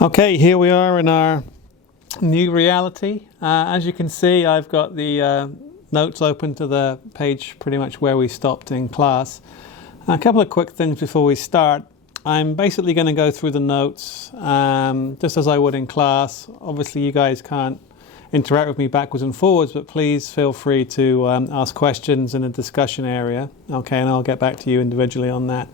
Okay, here we are in our new reality. As you can see, I've got the notes open to the page pretty much where we stopped in class. A couple of quick things before we start. I'm basically going to go through the notes just as I would in class. Obviously you guys can't interact with me backwards and forwards, but please feel free to ask questions in the discussion area. Okay, and I'll get back to you individually on that.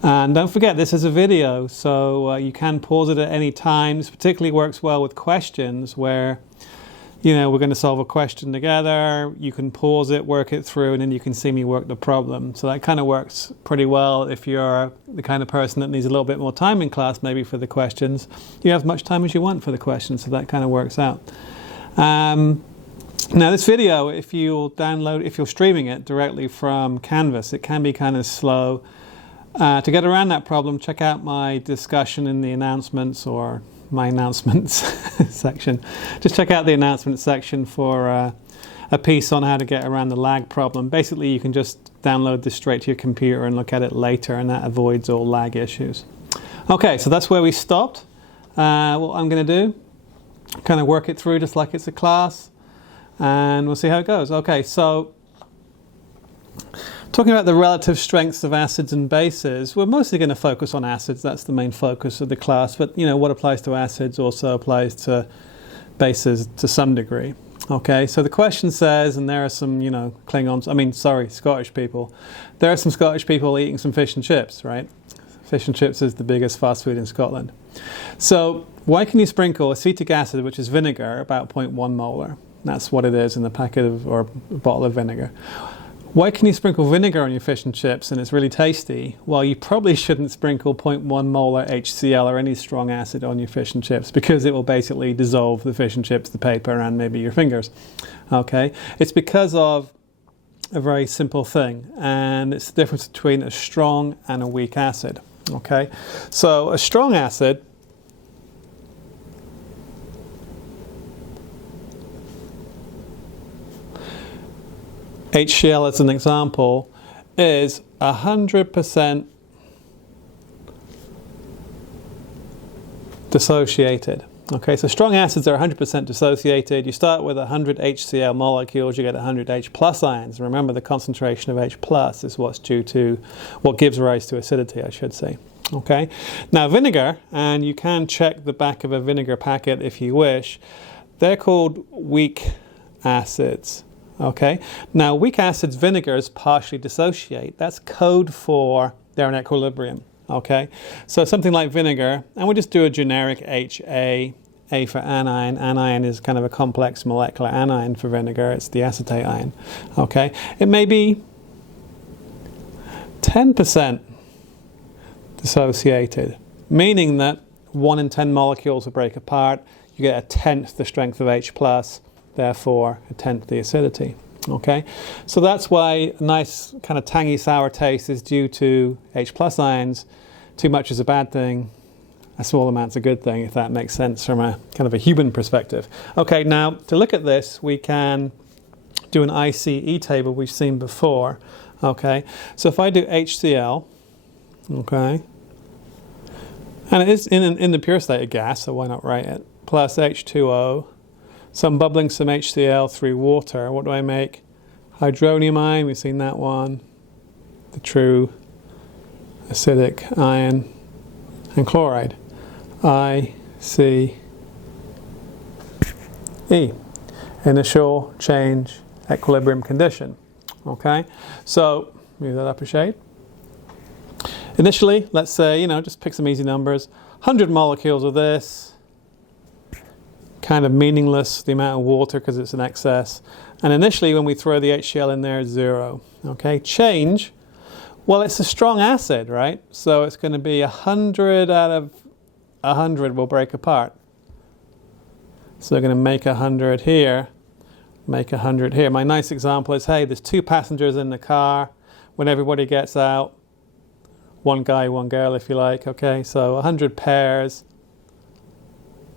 And don't forget, this is a video, so you can pause it at any time. This particularly works well with questions where, you know, we're going to solve a question together. You can pause it, work it through, and then you can see me work the problem. So that kind of works pretty well if you're the kind of person that needs a little bit more time in class, maybe for the questions. You have as much time as you want for the questions, so that kind of works out. Now this video, if you're streaming it directly from Canvas, it can be kind of slow. To get around that problem, check out my discussion in the announcements or my announcements section. Just check out the announcements section for a piece on how to get around the lag problem. Basically, you can just download this straight to your computer and look at it later, and that avoids all lag issues. Okay, so that's where we stopped. What I'm going to do, kind of work it through just like it's a class, and we'll see how it goes. Okay, so talking about the relative strengths of acids and bases, we're mostly going to focus on acids. That's the main focus of the class. But, you know, what applies to acids also applies to bases to some degree. Okay, so the question says, and there are some, you know, Scottish people. There are some Scottish people eating some fish and chips, right? Fish and chips is the biggest fast food in Scotland. So why can you sprinkle acetic acid, which is vinegar, about 0.1 molar? That's what it is in the packet of, or bottle of vinegar. Why can you sprinkle vinegar on your fish and chips and it's really tasty? Well, you probably shouldn't sprinkle 0.1 molar HCl or any strong acid on your fish and chips, because it will basically dissolve the fish and chips, the paper, and maybe your fingers. Okay? It's because of a very simple thing, and it's the difference between a strong and a weak acid. Okay? So a strong acid HCl as an example is 100% dissociated. Okay, so strong acids are 100% dissociated. You start with 100 HCl molecules, you get 100 H plus ions. Remember, the concentration of H plus is what gives rise to acidity, I should say. Okay, now vinegar, and you can check the back of a vinegar packet if you wish, they're called weak acids. Okay, now weak acids, vinegars partially dissociate. That's code for they're in equilibrium. Okay, so something like vinegar, and we'll just do a generic HA, A for anion. Anion is kind of a complex molecular anion for vinegar. It's the acetate ion. Okay, it may be 10% dissociated, meaning that 1 in 10 molecules will break apart. You get a tenth the strength of H plus. Therefore, a tenth the acidity. Okay, so that's why a nice kind of tangy sour taste is due to H plus ions. Too much is a bad thing. A small amount's a good thing, if that makes sense from a kind of a human perspective. Okay, now to look at this, we can do an ICE table we've seen before. Okay, so if I do HCl, okay, and it is in the pure state of gas, so why not write it, plus H2O. So I'm bubbling some HCl through water. What do I make? Hydronium ion, we've seen that one. The true acidic ion. And chloride. ICE. Initial change equilibrium condition. Okay? So, move that up a shade. Initially, let's say, just pick some easy numbers. 100 molecules of this. Kind of meaningless, the amount of water, because it's an excess. And initially when we throw the HCl in there, 0. Okay, change, well, it's a strong acid, right? So it's going to be 100 out of 100 will break apart. So we're going to make 100 here, make 100 here. My nice example is, hey, there's 2 passengers in the car. When everybody gets out, 1 guy, 1 girl, if you like. Okay, so 100 pairs.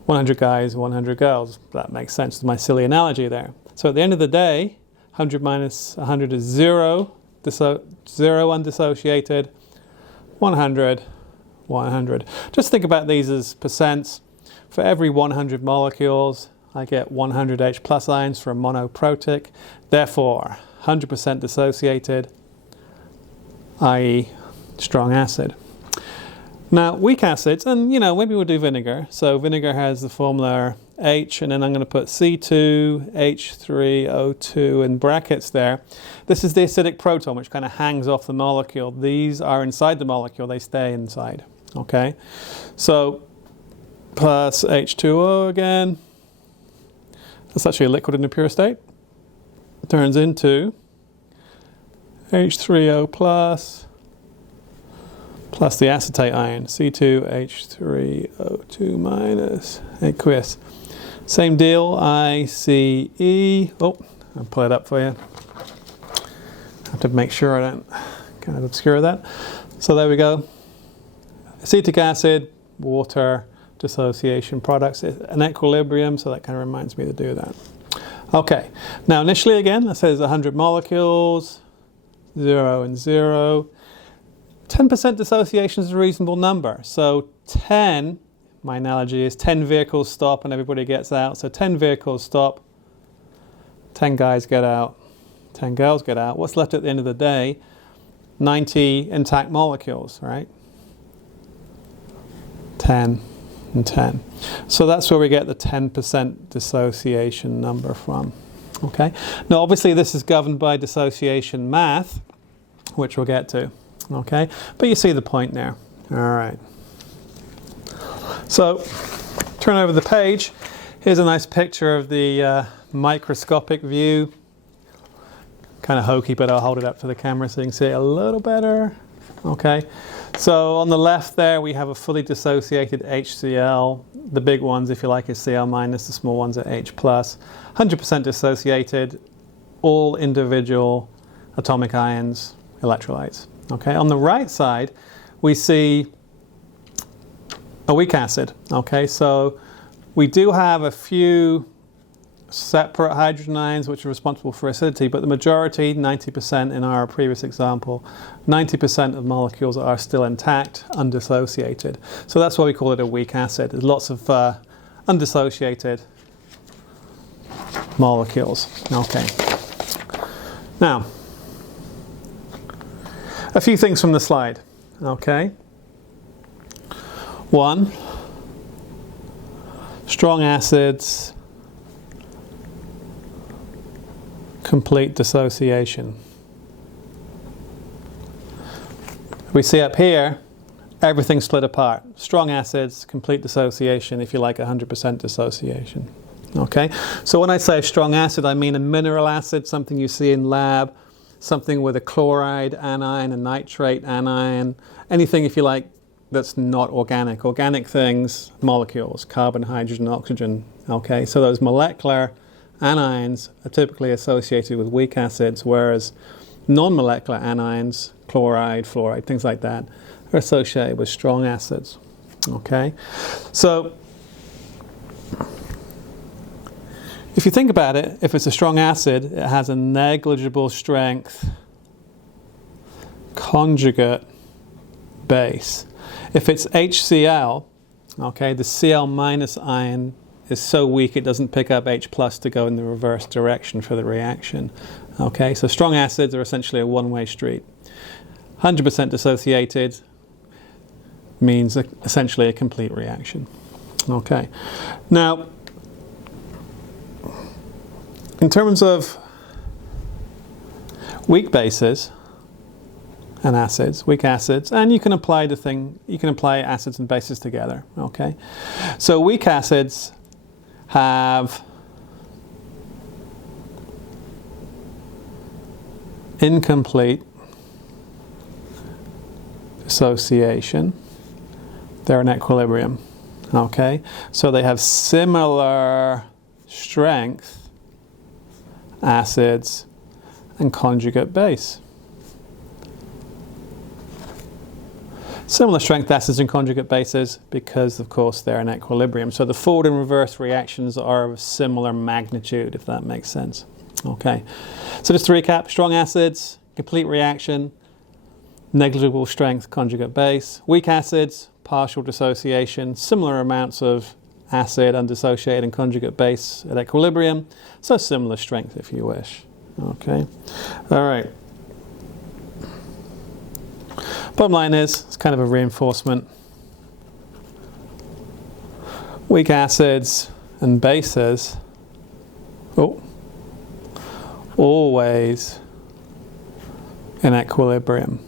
100 guys, 100 girls. That makes sense to my silly analogy there. So at the end of the day, 100 minus 100 is 0, 0 undissociated, 100, 100. Just think about these as percents. For every 100 molecules, I get 100 H plus ions for a monoprotic, therefore 100% dissociated, i.e. strong acid. Now, weak acids, and maybe we'll do vinegar. So vinegar has the formula H, and then I'm going to put C2H3O2 in brackets there. This is the acidic proton, which kind of hangs off the molecule. These are inside the molecule, they stay inside. Okay, so plus H2O again. That's actually a liquid in a pure state. It turns into H3O plus the acetate ion, C2H3O2 minus aqueous. Same deal, ICE. Oh, I'll pull it up for you. I have to make sure I don't kind of obscure that. So there we go. Acetic acid, water, dissociation products, an equilibrium, so that kind of reminds me to do that. Okay, now initially again, let's say there's 100 molecules, 0 and 0. 10% dissociation is a reasonable number. So 10, my analogy is 10 vehicles stop and everybody gets out. So 10 vehicles stop, 10 guys get out, 10 girls get out. What's left at the end of the day? 90 intact molecules, right? 10 and 10. So that's where we get the 10% dissociation number from. Okay. Now obviously this is governed by dissociation math, which we'll get to. Okay, but you see the point there. All right. So, turn over the page. Here's a nice picture of the microscopic view. Kind of hokey, but I'll hold it up to the camera so you can see it a little better. Okay. So on the left there, we have a fully dissociated HCl. The big ones, if you like, is Cl minus. The small ones are H plus. 100% dissociated. All individual atomic ions, electrolytes. Okay, on the right side, we see a weak acid. Okay, so we do have a few separate hydrogen ions which are responsible for acidity, but the majority, 90% in our previous example, 90% of molecules are still intact, undissociated. So that's why we call it a weak acid. There's lots of undissociated molecules. Okay. Now, a few things from the slide, okay? One, strong acids, complete dissociation. We see up here, everything split apart. Strong acids, complete dissociation, if you like 100% dissociation, okay? So when I say strong acid, I mean a mineral acid, something you see in lab, something with a chloride anion, a nitrate anion, anything, if you like, that's not organic. Organic things, molecules, carbon, hydrogen, oxygen, okay? So those molecular anions are typically associated with weak acids, whereas non-molecular anions, chloride, fluoride, things like that, are associated with strong acids, okay? So if you think about it, if it's a strong acid, it has a negligible strength conjugate base. If it's HCl, okay, the Cl minus ion is so weak it doesn't pick up H plus to go in the reverse direction for the reaction. Okay, so strong acids are essentially a one-way street. 100% dissociated means essentially a complete reaction. Okay, now in terms of weak bases and acids, weak acids, and you can apply acids and bases together, okay? So weak acids have incomplete dissociation. They're in equilibrium, okay? So they have similar strength acids and conjugate base. Similar strength acids and conjugate bases because, of course, they're in equilibrium. So the forward and reverse reactions are of similar magnitude, if that makes sense. Okay, so just to recap, strong acids, complete reaction, negligible strength conjugate base. Weak acids, partial dissociation, similar amounts of acid, undissociated, and conjugate base at equilibrium. So similar strength if you wish. Okay. All right. Bottom line is, it's kind of a reinforcement. Weak acids and bases, always in equilibrium.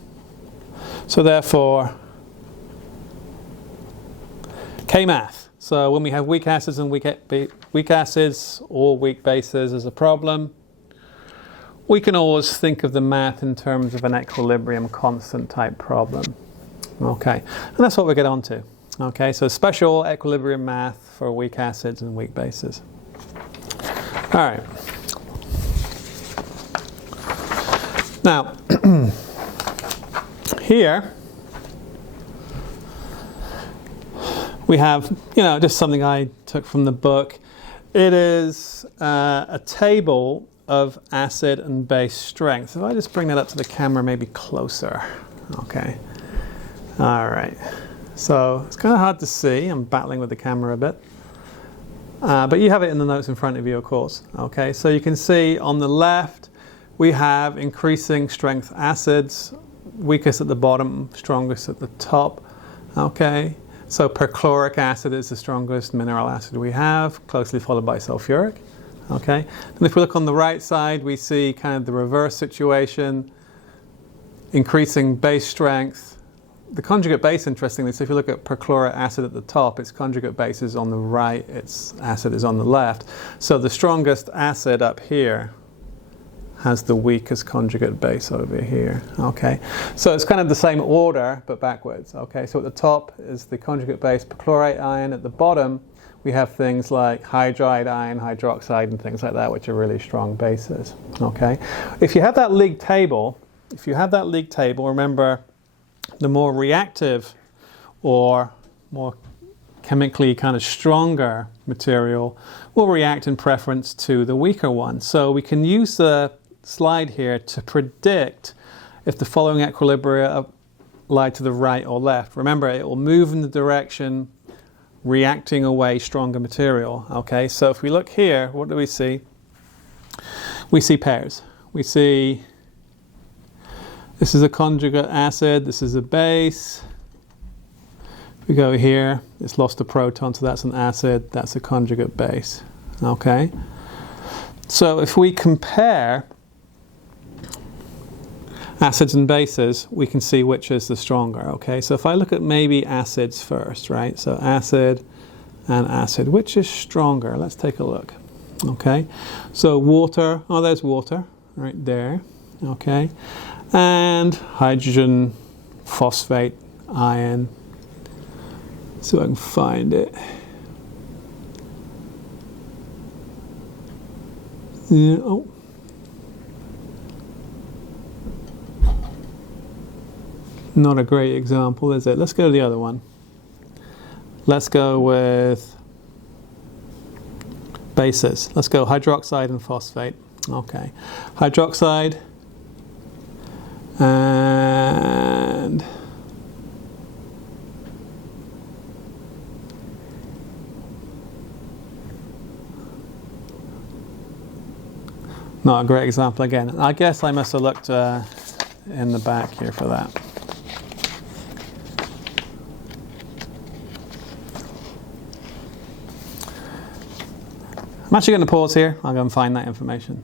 So therefore, K-math. So when we have weak acids and weak acids or weak bases as a problem, we can always think of the math in terms of an equilibrium constant type problem. Okay, and that's what we get on to. Okay, so special equilibrium math for weak acids and weak bases. All right. Now, here we have, just something I took from the book. It is a table of acid and base strength. If I just bring that up to the camera, maybe closer. Okay. All right. So it's kind of hard to see. I'm battling with the camera a bit. But you have it in the notes in front of you, of course. Okay. So you can see on the left, we have increasing strength acids, weakest at the bottom, strongest at the top. Okay. So perchloric acid is the strongest mineral acid we have, closely followed by sulfuric. Okay, and if we look on the right side, we see kind of the reverse situation, increasing base strength. The conjugate base, interestingly, so if you look at perchloric acid at the top, its conjugate base is on the right, its acid is on the left. So the strongest acid up here has the weakest conjugate base over here. Okay, so it's kind of the same order, but backwards. Okay, so at the top is the conjugate base perchlorate ion. At the bottom, we have things like hydride ion, hydroxide, and things like that, which are really strong bases. Okay, if you have that league table, remember, the more reactive or more chemically kind of stronger material will react in preference to the weaker one. So we can use the slide here to predict if the following equilibria lie to the right or left. Remember, it will move in the direction reacting away stronger material. Okay, so if we look here, what do we see? We see pairs. We see this is a conjugate acid, this is a base. If we go here, it's lost a proton, so that's an acid, that's a conjugate base. Okay, so if we compare acids and bases, we can see which is the stronger. Okay, so if I look at maybe acids first, right? So acid and acid, which is stronger? Let's take a look. Okay, so water, there's water right there. Okay, and hydrogen phosphate ion. So I can find it. Yeah, not a great example, is it? Let's go to the other one. Let's go with bases. Let's go hydroxide and phosphate. Okay, hydroxide and not a great example again. I guess I must have looked in the back here for that. I'm actually going to pause here. I'll go and find that information.